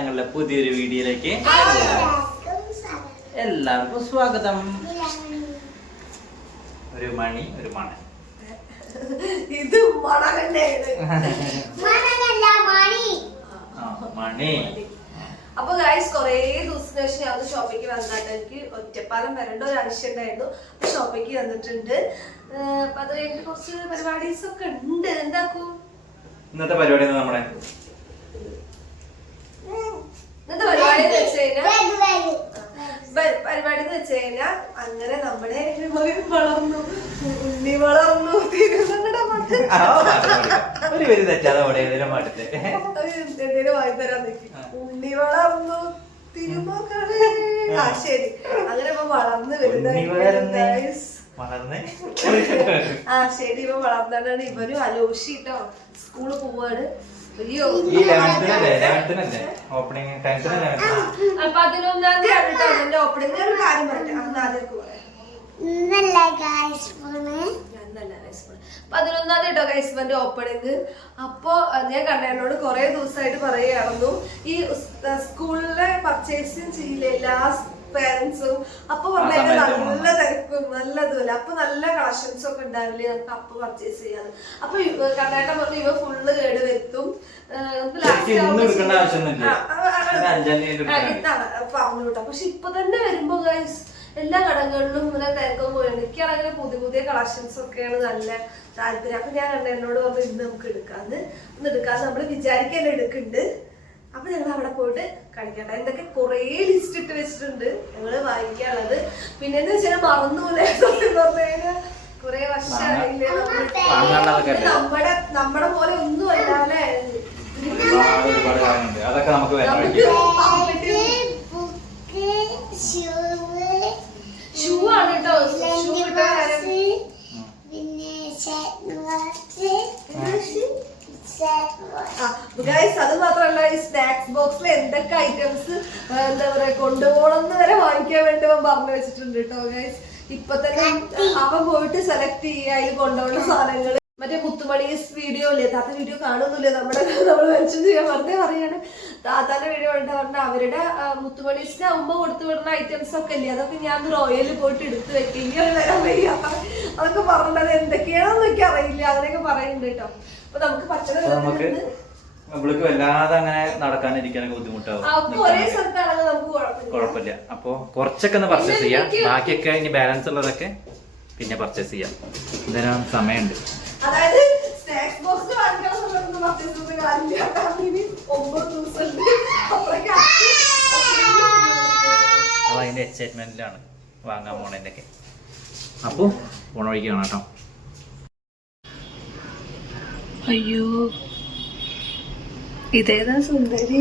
ഞങ്ങളുടെ പുതിയൊരു വീഡിയോയിലേക്ക് എല്ലാവർക്കും സ്വാഗതം. ഒരു മണി ഒരു മണ ഇത് മണി. അപ്പൊ ഗൈസ് കൊറേ ദിവസത്തിന് ശേഷം ഞാൻ ഷോപ്പിക്ക് വന്നിട്ട് എനിക്ക് ഒറ്റപ്പാലം വരേണ്ട ഒരു ആവശ്യം ഉണ്ടായിരുന്നു. ഷോപ്പിക്ക് വന്നിട്ടുണ്ട്. അപ്പൊ അത് കഴിഞ്ഞിട്ട് കുറച്ച് പരിപാടീസ് ഒക്കെ ഉണ്ട്. എന്താക്കും ഇന്നത്തെ പരിപാടി നമ്മുടെ ഇന്നത്തെ പരിപാടി എന്ന് വെച്ച് കഴിഞ്ഞാൽ അങ്ങനെ നമ്മുടെ വളർന്നു, ഉണ്ണി വളർന്നു. എന്തേലും വാങ്ങി തരാൻ നോക്കി. ഉണ്ണി വളർന്നു തിരുമകളെ. ആ ശരി, അങ്ങനെ ഇപ്പൊ വളർന്നു വരുന്ന. ആ ശരി, ഇപ്പൊ വളർന്നാണ് ഇവരും അലോഷി കേട്ടോ സ്കൂളിൽ പോവാണ്. 11-ാം തീയതി എന്റെ ഓപ്പണിംഗ്. ഒരു കാര്യം പറയാം, 11-ാം തീയതി കേട്ടോ ഗൈസ്മന്റെ ഓപ്പണിംഗ്. അപ്പൊ ഞാൻ കണ്ണനോട് കുറെ ദിവസമായിട്ട് പറയുകയായിരുന്നു ഈ സ്കൂളിലെ പർച്ചേസിങ് ചെയ്യില്ല എല്ലാ പേരൻസും. അപ്പൊ പറഞ്ഞ നല്ല തിരക്കും നല്ല ഇതുമല്ല. അപ്പൊ നല്ല കളക്ഷൻസ് ഒക്കെ ഉണ്ടാവില്ലേ നമുക്ക് അപ്പൊ പർച്ചേസ് ചെയ്യാറ്. അപ്പൊ കണ്ണേട്ടൻ പറഞ്ഞു ഇവ ഫുള്ള് കേട് വരുത്തും, നമുക്ക് പറഞ്ഞു കേട്ടോ. പക്ഷെ ഇപ്പൊ തന്നെ വരുമ്പോ ഗൈസ് എല്ലാ കടകളിലും ഇങ്ങനെ തിരക്കൊക്കെ പോയിട്ടുണ്ട്. എനിക്കാണെങ്കിൽ പുതിയ പുതിയ കളക്ഷൻസ് ഒക്കെയാണ് നല്ല താല്പര്യം. അപ്പൊ ഞാൻ കണ്ണനോട് പറഞ്ഞു ഇന്ന് നമുക്ക് എടുക്കാന്ന് നമ്മള് വിചാരിക്കല്ലേ എടുക്കുന്നുണ്ട്. അപ്പൊ ഞങ്ങൾ അവിടെ പോയിട്ട് കളിക്കട്ടെ. എന്തൊക്കെ കൊറേ ലിസ്റ്റ് ഇട്ട് വെച്ചിട്ടുണ്ട് ഞങ്ങള് വാങ്ങിക്കാനുള്ളത്. പിന്നെ എന്താ വെച്ചാൽ മറന്നുപോലെ പറഞ്ഞു കഴിഞ്ഞാൽ കൊറേ വർഷമായില്ലേ നമ്മുടെ പോലെ ഒന്നും അല്ലാതെ ഷൂ ആണ് കേട്ടോ. അത് മാത്രല്ല ഈ സ്നാക്സ് ബോക്സിൽ എന്തൊക്കെ ഐറ്റംസ് എന്താ പറയാ കൊണ്ടുപോകണമെന്ന് വരെ വാങ്ങിക്കാൻ വേണ്ടി അവൻ പറഞ്ഞു വെച്ചിട്ടുണ്ട് കേട്ടോ ഗൈസ്. ഇപ്പൊ തന്നെ അവൻ പോയിട്ട് സെലക്ട് ചെയ്യുക അതിൽ കൊണ്ടുപോകുന്ന സാധനങ്ങൾ. മറ്റേ മുത്തുമണീസ് വീഡിയോ ഇല്ലേ, താത്ത വീഡിയോ കാണുന്നില്ലേ നമ്മൾ മെൻഷൻ ചെയ്യാൻ വെറുതെ പറയാണ്. താത്താന്റെ വീഡിയോ കണ്ട പറഞ്ഞാൽ അവരുടെ മുത്തുമണീസിന്റെ ഉമ്മ കൊടുത്തു വിടുന്ന ഐറ്റംസ് ഒക്കെ ഇല്ലേ, അതൊക്കെ ഞാൻ റോയലിൽ പോയിട്ട് എടുത്ത് വെക്കുക. ഇങ്ങനെ വരാൻ വയ്യ അതൊക്കെ പറഞ്ഞത് എന്തൊക്കെയാണെന്നൊക്കെ അറിയില്ല. അങ്ങനെയൊക്കെ പറയുന്നുണ്ട് കേട്ടോ. അപ്പൊ നമുക്ക് പച്ചക്കറി വല്ലാതെ അങ്ങനെ നടക്കാനിരിക്കാനൊക്കെ ബുദ്ധിമുട്ടാവും. കുഴപ്പമില്ല. അപ്പൊ കുറച്ചൊക്കെ ഒന്ന് പർച്ചേസ് ചെയ്യാം, ബാക്കിയൊക്കെ ഇനി ബാലൻസ് ഉള്ളതൊക്കെ പിന്നെ പർച്ചേസ് ചെയ്യാം. ഇതിനാണ് സമയമുണ്ട്. അതായത് സ്നാക്സ് ബോക്സ് അപ്പൊ അതിന്റെ എക്സൈറ്റ്മെന്റിലാണ് വാങ്ങാൻ പോണതിന്റെ ഒക്കെ. അപ്പൊ പോണ വഴിക്ക് കാണാം കേട്ടോ. അയ്യോ ഇതേതാ സുന്ദരി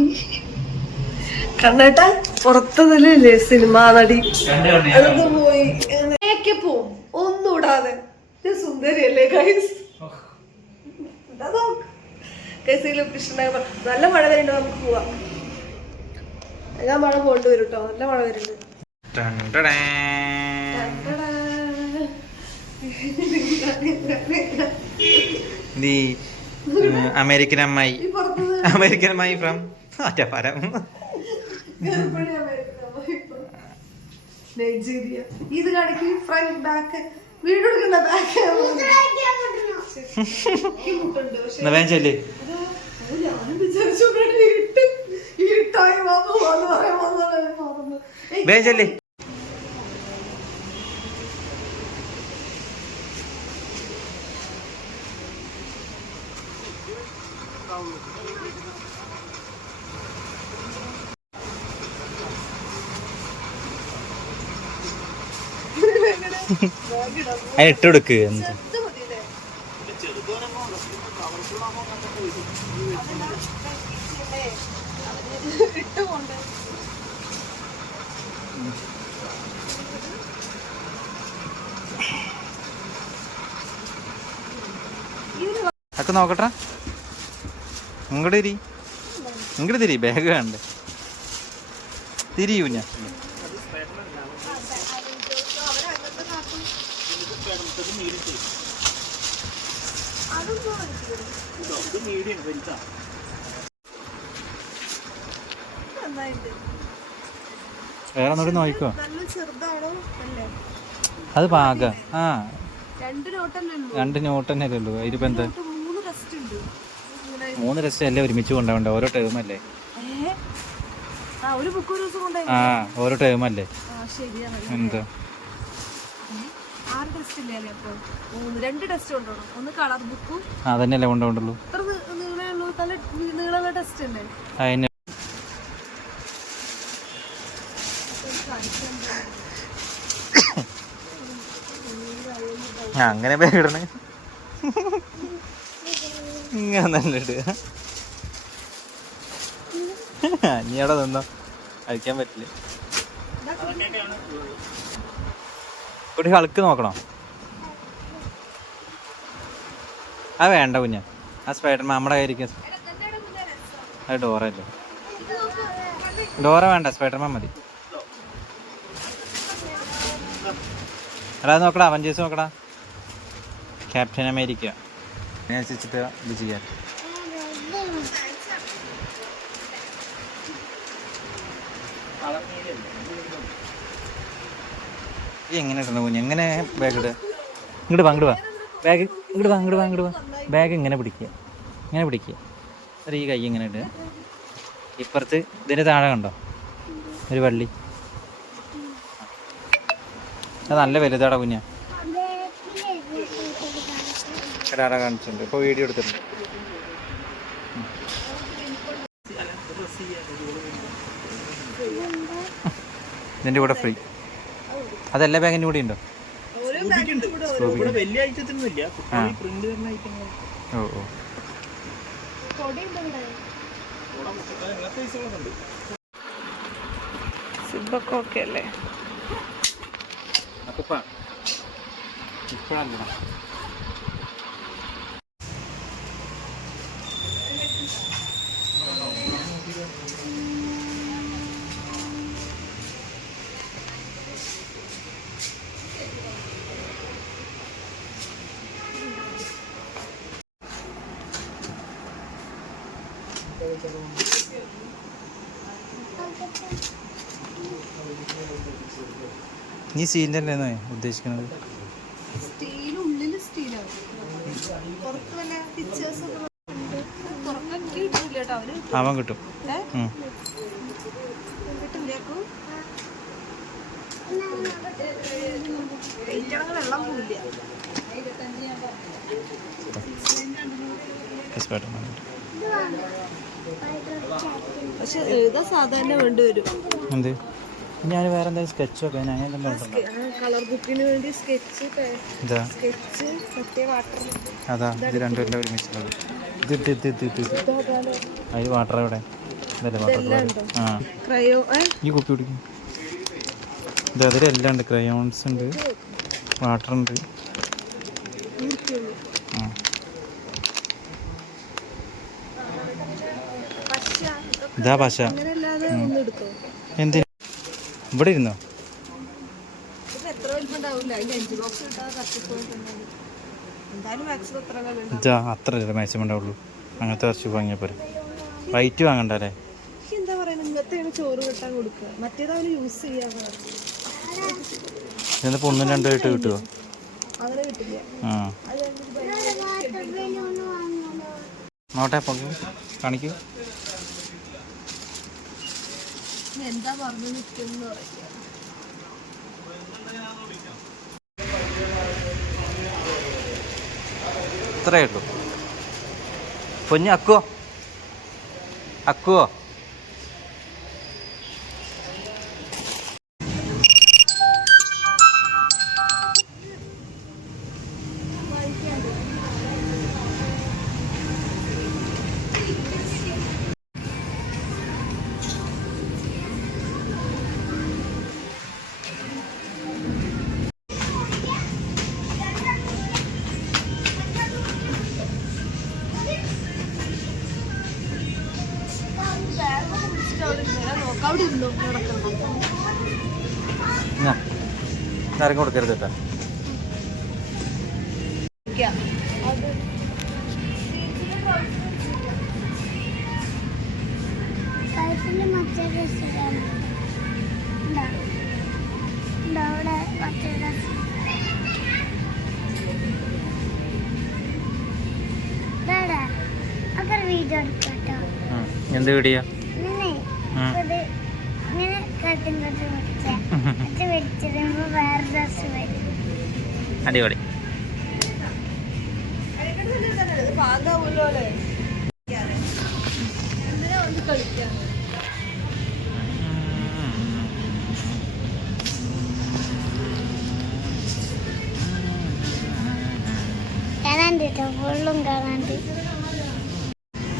കണ്ണേട്ട പുറത്തതില്ലേ സിനിമാ നടി അത് പോയി പോവും ഒന്നുകൂടാതെ. സുന്ദരിയല്ലേ ഗൈസ്? കൃഷ്ണ നല്ല മഴ വരുന്നുണ്ട്, നമുക്ക് പോവാം. ഞാൻ മഴ കൊണ്ടുവരും കേട്ടോ, നല്ല മഴ വരുന്നുണ്ട്. അമേരിക്കൻ അമ്മായി ഫ്രം ഒറ്റപ്പാലം, നൈജീരിയ. ഇത് കാണിക്കും ഫ്രണ്ട് ബാക്ക് വീട് കൊടുക്കുന്ന ബാക്ക്. ഞാനും വിചാരിച്ചു ഇരുട്ടായി വേഗം ഇട്ടെടുക്ക്. ഒക്കെ നോക്കട്ടെ. ഇങ്ങോട്ട് തിരി ബാഗ് കണ്ട് തിരിയൂ. ഞാൻ നന്നായിട്ട്. വേറെ ഒന്നുകൂടി നോക്കിക്കോ. നല്ല ചെറുതാണോ അല്ലേ? അത് പാക. ആ 2 നോട്ട് തന്നെ ഉള്ളൂ. 2 നോട്ട് തന്നെ ഉള്ളൂ. അതിലിപ്പോ എന്താ 3 ടെസ്റ്റ് ഉണ്ട്. 3 ടെസ്റ്റ് അല്ലേ ഒരുമിച്ച് കൊണ്ടുപോകണ്ട, ഓരോ ടേം അല്ലേ? ഒരു ബുക്ക് ഒരു ദിവസം കൊണ്ടുപോയി. ഓരോ ടേം അല്ലേ? ശരിയാണ്. എന്താ 6 ടെസ്റ്റ് ഇല്ലേ അപ്പൊ? 2 ടെസ്റ്റ് കൊണ്ടുപോകണം. ഒന്ന് കളർ ബുക്കും അതന്നെയല്ലേ കൊണ്ടുപോകണ്ടുള്ളൂ. ഇത്ര നീളമുള്ളൂ. നല്ല നീളമുള്ള ടെസ്റ്റ് അല്ലേ? അതിന് അങ്ങനെ ബാഗ് ഇടണേ ഇങ്ങനെ നല്ല ഇടുക. നീ അവിടെ നിന്നോ, കഴിക്കാൻ പറ്റില്ല. ഒരു കളിക്ക് നോക്കണോ? അത് വേണ്ട കുഞ്ഞ. ആ സ്പൈഡർമാൻ നമ്മുടെ കയ്യിരിക്കും. അത് ഡോറ അല്ലേ? ഡോറ വേണ്ട, സ്പൈഡർമാൻ മതി. എടാ നോക്കടാ, അവഞ്ചേഴ്സ് നോക്കടാ, ക്യാപ്റ്റൻ അമേരിക്ക. അതിനനുസരിച്ചിട്ട് ഇത് ചെയ്യാൻ. എങ്ങനെ ഇടണം കുഞ്ഞ്? എങ്ങനെ ബാഗ് ഇടുക? ഇങ്ങോട്ട് വാ, ഇങ്ങോട്ട് വാ, ബാഗ് ഇങ്ങോട്ട് വാ, ഇങ്ങോട്ട് വാ, ഇങ്ങോട്ട് വാ. ബാഗ് ഇങ്ങനെ പിടിക്കുക, ഇങ്ങനെ പിടിക്കുക. അത് ഈ കൈ ഇങ്ങനെ ഇടുക. ഇപ്പുറത്ത് ഇതിൻ്റെ താഴെ കണ്ടോ ഒരു വള്ളി? അത് നല്ല വലുതാടാ കുഞ്ഞാ. ഇടാടെ കാണിച്ചിട്ടുണ്ട്, ഇപ്പോൾ വീഡിയോ എടുത്തിട്ടുണ്ട്. ഇതിൻ്റെ കൂടെ ഫ്രീ. അതെല്ലാ ബാഗിൻ്റെ കൂടെ ഉണ്ടോ? ഓ ഓ സിബൊക്കെ ഓക്കെ അല്ലേ? ഇപ്പോഴല്ല നീ സ്റ്റീലിൻ്റെ അല്ലേന്നോ ഉദ്ദേശിക്കുന്നത്? സ്റ്റീൽ ഉള്ളിൽ സ്റ്റീലാണ്, പുറത്ത് വല്ല പിക്ചേഴ്സ് ഒക്കെ തുറക്കാൻ കിട്ടില്ല കേട്ടോ. അവൻ കിട്ടും. വെള്ളം പോവില്ല. പക്ഷെ എഴുതാൻ സാധാരണ വേണ്ടിവരും. എന്ത്? ഞാൻ വേറെ എന്തെങ്കിലും സ്കെച്ച് ഒക്കെ കളർ ബുക്കിന് വേണ്ടി സ്കെച്ച്, മറ്റേ വാട്ടർ. അതാ ഇത് രണ്ടും എല്ലാം ഒരുമിച്ചുള്ളത്. അതിൽ വാട്ടർ എവിടെ? ഈ കുപ്പി പിടിക്കും. ഇത് അതിലെല്ലാം ഉണ്ട്. ക്രയോൺസ് ഉണ്ട്, വാട്ടർ ഉണ്ട്. ഇതാ പശ. എന്തിന് ഇവിടെ ഇരുന്നോ? ഇതാ അത്ര മാക്സിമം ഉണ്ടാവുള്ളൂ. അങ്ങനത്തെ കുറച്ച് വാങ്ങിയാൽ പോരെ. വൈറ്റ് വാങ്ങണ്ടല്ലേ? എന്താ പറയുക, ഇങ്ങനത്തെയാണ് ചോറ് കിട്ടാൻ കൊടുക്കുക. മറ്റേതവന് യൂസ് ചെയ്യാൻ ഇതിപ്പോൾ 1 2 ആയിട്ട് കിട്ടുമോ? അങ്ങനെ കിട്ടില്ല. നോട്ടെ കാണിക്കൂ. എന്താ പറഞ്ഞു നിൽക്കുന്നു പറയാ. ഇത്രയേ ഉള്ളൂ. പൊഞ്ഞ് അക്കുവോ? അക്കുവോ? ഇറങ്ങി കൊടുക്കരുത് കേട്ടോ. Saya എന്ത് വീഡിയോ? അടിപൊളി.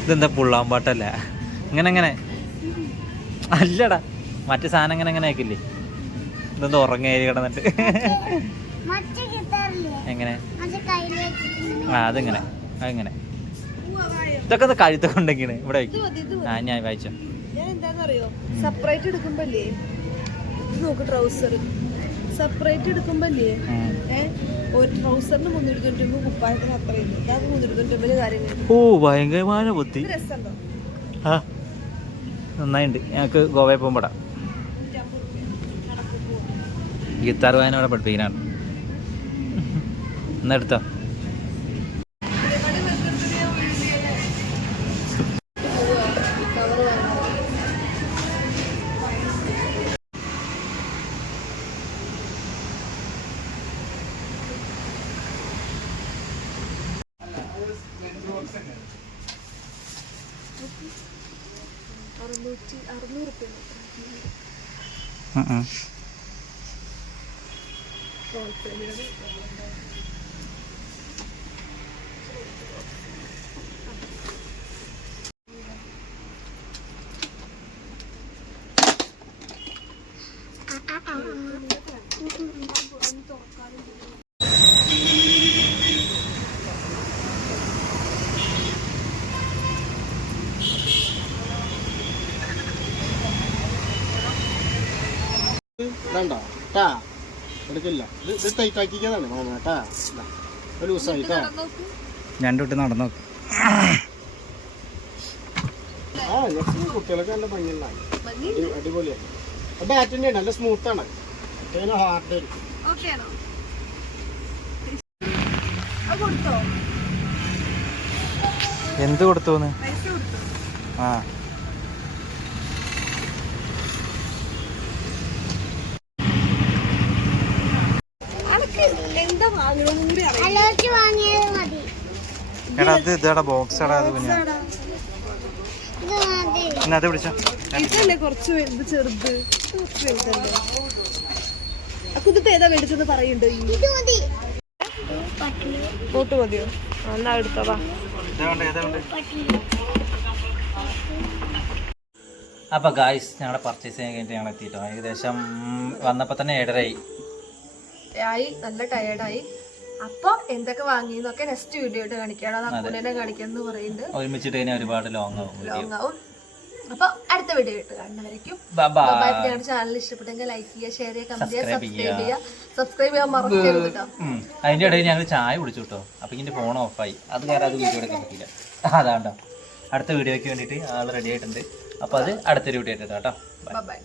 ഇതെന്താ പുള്ളാമ്പാട്ടല്ല? ഇങ്ങനെ അല്ലടാ, മറ്റു സാധനം ഇങ്ങനെ ആക്കില്ലേ? ഇതെന്താ ഉറങ്ങേരി കിടന്നിട്ട്? എങ്ങനെ? അതിങ്ങനെ ഇതൊക്കെ കഴുത്തൊക്കെ ഉണ്ടെങ്കിൽ ഇവിടെ ഞാൻ വായിച്ചോ. എന്താന്നറിയോ, സെപ്പറേറ്റ് എടുക്കുമ്പല്ലേ നോക്ക്, ട്രൗസർ സെപ്പറേറ്റ് എടുക്കുമ്പല്ലേ ഒരു ട്രൗസറിന് 399, കുപ്പായത്തിന് അത്രയും 399 കാര്യങ്ങൾ. ഓ ഭയങ്കരമായ ബുദ്ധി. രസമുണ്ടോ? ആ നന്നായിട്ടുണ്ട്. ഞങ്ങൾക്ക് ഗോവയിൽ പോകുമ്പോടാ ഗിത്താർ വായന അവിടെ പഠിപ്പിക്കാനാണ്. എന്നെടുത്തോ. വേണ്ട ട്ടാ, എടുക്കില്ല. ഇത് ടൈറ്റാക്കിക്കാതാണ് കേട്ടാ, ലൂസായിട്ടാ. രണ്ടു നടന്നു നോക്കും. ആ കുട്ടികളൊക്കെ നല്ല ഭംഗിയുണ്ടായി, അടിപൊളിയാണ്. ബാറ്റ് തന്നെയാണ്, നല്ല സ്മൂത്താണ്. ഹാർഡ് ആയിരിക്കും. എന്ത് കൊടുത്തോന്ന്? ആ എടാ അത് ഇതാടാ ബോക്സ് ആടാ. അത് പിന്നെ അത് പിടിച്ചോ. ഇതല്ലേ കുറച്ച് വലുത്, ചെറുത് വലുതല്ലേ? ഇത് ഏതാ മേടിച്ചെന്ന് പറയുന്നുണ്ട്. ബോട്ട് മതിയോ? എന്നാ എടുത്തവാ. അപ്പോൾ ഗായ്സ് ഞങ്ങളുടെ പർച്ചേസ് ചെയ്യാൻ കഴിഞ്ഞിട്ട് ഞങ്ങൾ എത്തിയിട്ടോ. ഏകദേശം വന്നപ്പോൾ തന്നെ 7:30 ആയി. നല്ല ടയേർഡായി. അപ്പൊ എന്തൊക്കെ വാങ്ങിയെന്നൊക്കെ നെക്സ്റ്റ് വീഡിയോ ആയിട്ട് കാണിക്കാം. അത് അക്കുനെ കാണിക്കാന്ന് പറയുന്നുണ്ട്. ഒരുമിച്ചിട്ട് കഴിഞ്ഞാൽ ഒരുപാട് ലോങ് ആവും. അപ്പൊ അടുത്ത വീഡിയോ ആയിട്ട് കാണുന്നവരേക്കും ഞങ്ങളുടെ ചാനൽ ഇഷ്ടപ്പെട്ടെങ്കിൽ ലൈക്ക് ചെയ്യുക, ഷെയർ ചെയ്യുക, കമന്റ് ചെയ്യുക, സബ്സ്ക്രൈബ് ചെയ്യാൻ മറക്കരുത് കേട്ടോ. അതിന്റെ ഇടയിൽ ഞങ്ങൾ ചായ കുടിച്ചു കേട്ടോ. അപ്പൊ ഇതിന്റെ ഫോൺ ഓഫായി. അത് കാരണം അത് വീഡിയോ എടുക്കാൻ പറ്റില്ല. അതാണ്ടോ അടുത്ത വീഡിയോയ്ക്ക് വേണ്ടിയിട്ട് ആൾ റെഡി ആയിട്ടുണ്ട്. അപ്പൊ അത് അടുത്തൊരു വീഡിയോ ആയിട്ട് കേട്ടോ. ബൈ.